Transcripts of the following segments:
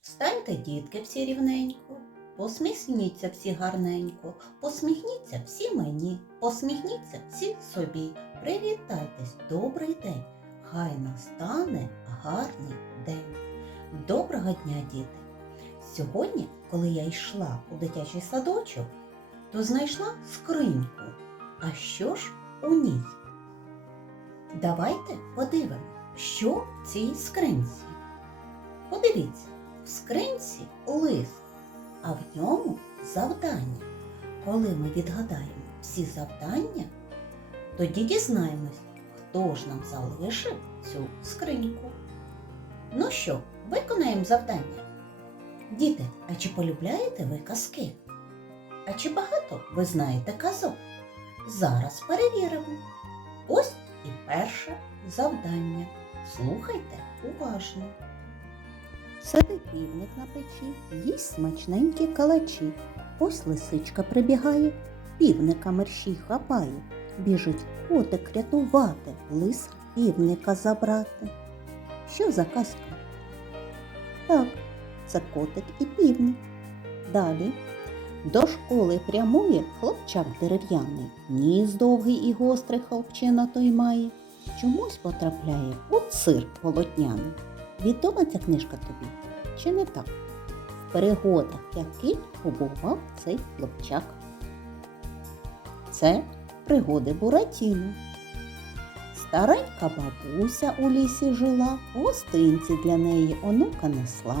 Встаньте, дітки, всі рівненько, посміхніться всі гарненько, посміхніться всі мені, посміхніться всі собі. Привітайтесь, добрий день, хай настане гарний день. Доброго дня, діти! Сьогодні, коли я йшла у дитячий садочок, то знайшла скриньку. А що ж у ній? Давайте подивимо, що в цій скринці. Подивіться, в скринці лист, а в ньому завдання. Коли ми відгадаємо всі завдання, тоді дізнаємось, хто ж нам залишив цю скриньку. Ну що, виконаємо завдання. Діти, а чи полюбляєте ви казки? А чи багато ви знаєте казок? Зараз перевіримо. Ось і перше завдання. Слухайте уважно. Сидить півник на печі, їсть смачненькі калачі. Ось лисичка прибігає, півника мерщій хапає. Біжить котик рятувати, лис півника забрати. Що за казка? Так, це котик і півник. Далі. До школи прямує хлопчак дерев'яний, ніс довгий і гострий хлопчина той має. Чомусь потрапляє у цирк полотняний. Відома ця книжка тобі? Чи не так? В перегодах який побував цей хлопчак. Це пригоди Буратіно. Старенька бабуся у лісі жила, гостинці для неї онука несла.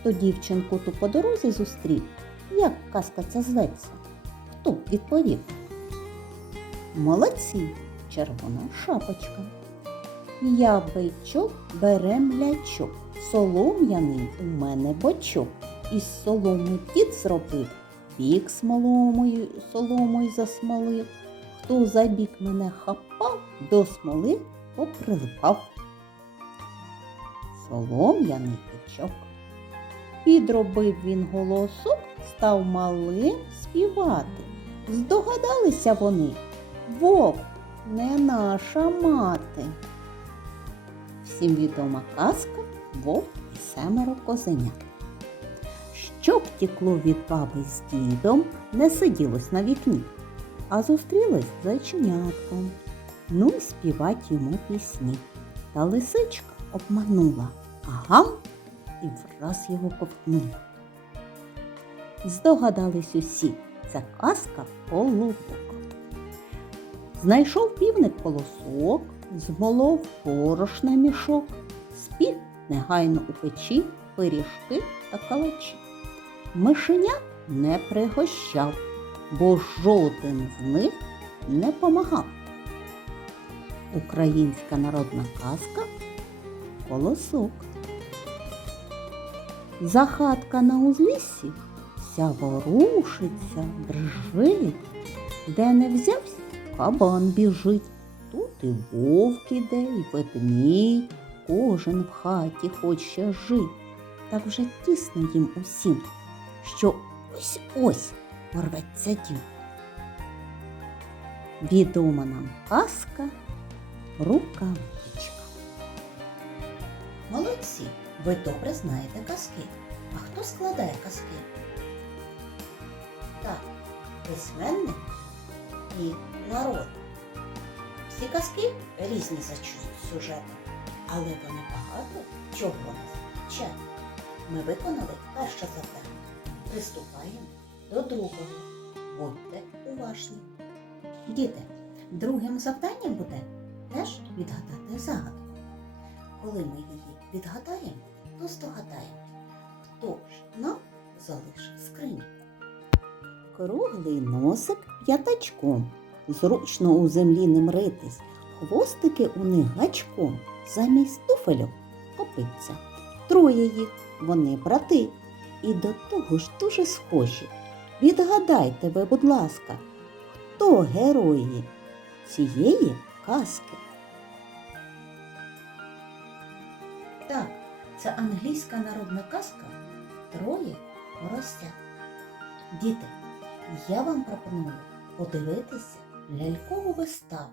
Хто дівчинку ту по дорозі зустрів, як казка ця зветься? Хто відповів? Молодці, червона шапочка. Я бичок берем лячок, солом'яний у мене бочок. Із соломи дід зробив, бік смоломою соломою засмолив. Хто за бік мене хапав, до смоли поприлипав. Солом'яний бичок. Підробив він голосок, став малим співати. Здогадалися вони, вовк не наша мати. Всім відома казка вовк і семеро козенят. Щоб втекло від баби з дідом, не сиділось на вікні, а зустрілось з зайченятком. Ну й співать йому пісні. Та лисичка обманула, агам і враз його ковтнула. Здогадались усі, це казка колобок. Знайшов півник колосок, змолов борошна мішок, спів негайно у печі пиріжки та калачі. Мишеня не пригощав, бо жоден з них не помагав. Українська народна казка Колосок. Захатка на узліссі вся ворушиться, држить, де не взявся, кабан біжить. Тут і вовк іде, і ведмідь, кожен в хаті хоче жить. Так вже тісно їм усім, що ось-ось порветься дім. Відома нам казка рукавичка. Молодці, ви добре знаєте казки. А хто складає казки? Так, письменник і народ. Всі казки різні за сюжетом, але вони багато чого нас вчать. Ми виконали перше завдання. Приступаємо до другого. Будьте уважні. Діти, другим завданням буде теж відгадати загадку. Коли ми її відгадаємо, то здогадаємо, хто ж нам залишив скриньку. Круглий носик п'ятачком, зручно у землі ним ритись, хвостики у них гачком, замість туфельок копиться. Троє їх, вони брати, і до того ж дуже схожі. Відгадайте ви, будь ласка, хто герої цієї казки? Так, це англійська народна казка Троє поросят. Діти, я вам пропоную подивитися лялькову виставу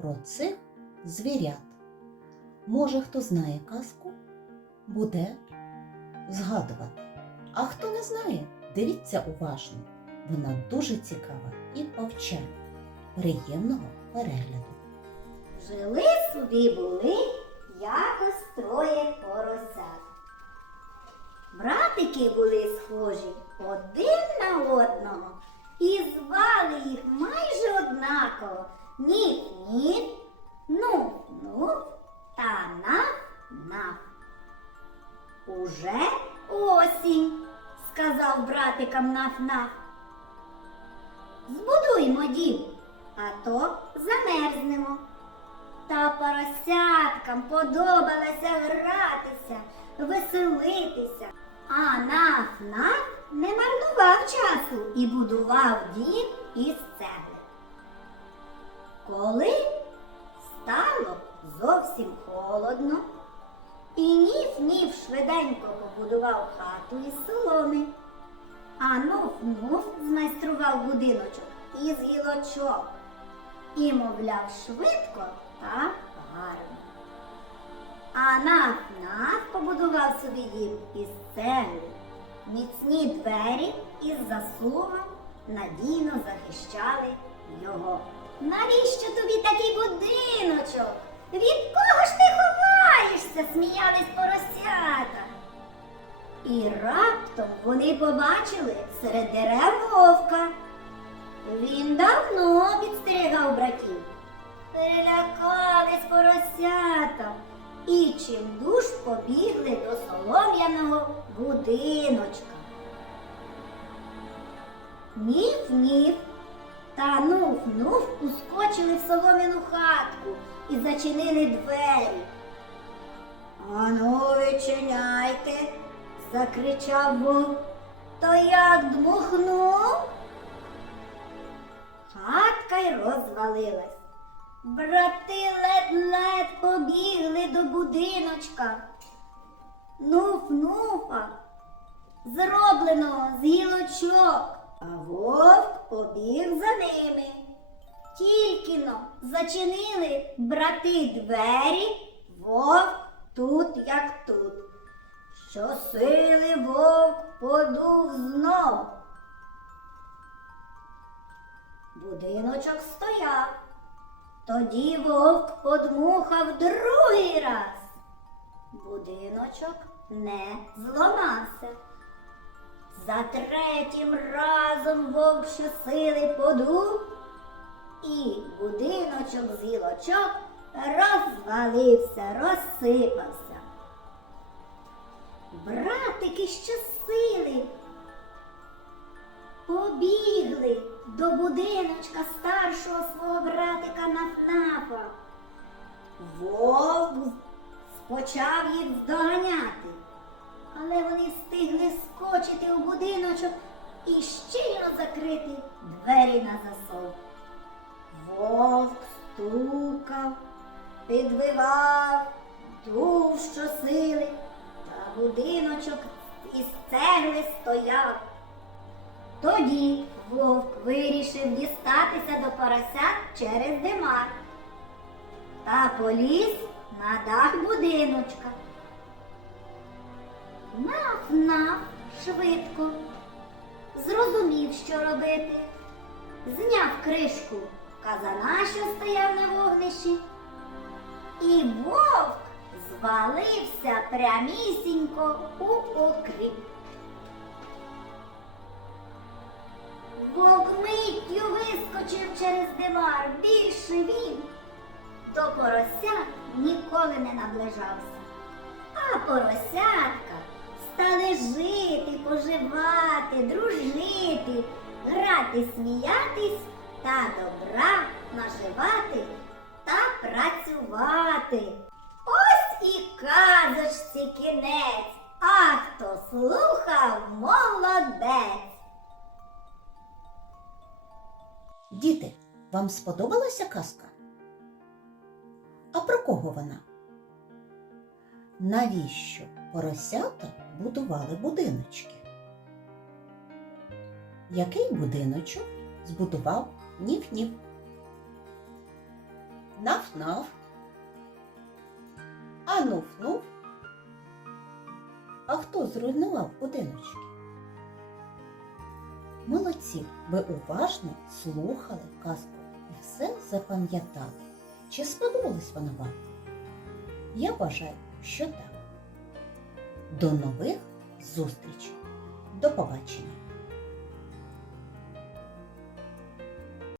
про цих звірят. Може, хто знає казку, буде згадувати. А хто не знає, дивіться уважно. Вона дуже цікава і повчальна. Приємного перегляду. Жили собі були якось троє поросят. Братики були схожі один на одного і звали їх майже однаково. Ніф, нуф нуф та наф наф. Уже осінь, сказав братикам наф-наф. Збудуймо дім, а то замерзнемо. Та поросяткам подобалося гратися, веселитися. А наф-наф не марнував часу і будував дім із цегли. Коли стало зовсім холодно, і ніф-ніф швиденько побудував хату із соломи, а нуф-нуф змайстрував будиночок із гілочок і, мовляв, швидко та гарно. А наф-наф побудував собі дім із цегли. Міцні двері із засувом надійно захищали його. Навіщо тобі такий будиночок? Від кого ж ти ховаєшся? сміялись поросята. І раптом вони побачили серед дерев вовка. Він давно підстерігав братів. Перелякались поросята і чимдуж побігли до солом'яного будиночка. Ніф-ніф та нуф-нуф ускочили в солом'яну хатку і зачинили двері. Ану, відчиняйте, закричав вовк. То як дмухнув? Хатка й розвалилась. Брати лед-лед побігли до будиночка. Нуф-нуфа, зроблено з гілочок, а вовк побіг за ними. Тільки но зачинили брати двері, вовк тут як тут. Щосили вовк подув знов. Будиночок стояв. Тоді вовк подмухав другий раз. Будиночок не зламався. За третім разом вовк щосили подув, і будиночок з гілочок розвалився, розсипався. Братики щосили побігли до будиночка старшого свого братика Нафнафа. Вовк почав їх здоганяти, але вони встигли скочити у будиночок і щільно закрити двері на засов. Вовк стукав, підвивав, дув щосили, та будиночок із цегли стояв. Тоді вовк вирішив дістатися до поросят через димар та поліз на дах будиночка. Наф-наф швидко, зрозумів, що робити, зняв кришку казана, що стояв на вогнищі, і вовк звалився прямісінько у окріп. Вовк миттю вискочив через димар. Більше він до поросят ніколи не наближався. А поросятка стали жити, поживати, дружити, грати, сміятись та добра наживати та працювати. Ось і казочці кінець, а хто слухав, молодець. Діти, вам сподобалася казка? А про кого вона? Навіщо поросята будували будиночки? Який будиночок збудував Ніф-Ніф? Наф-наф. А нуф-нуф. А хто зруйнував будиночки? Молодці, ви уважно слухали казку і все запам'ятали. Чи сподобалась вона вам? Я вважаю, що так. До нових зустрічей. До побачення!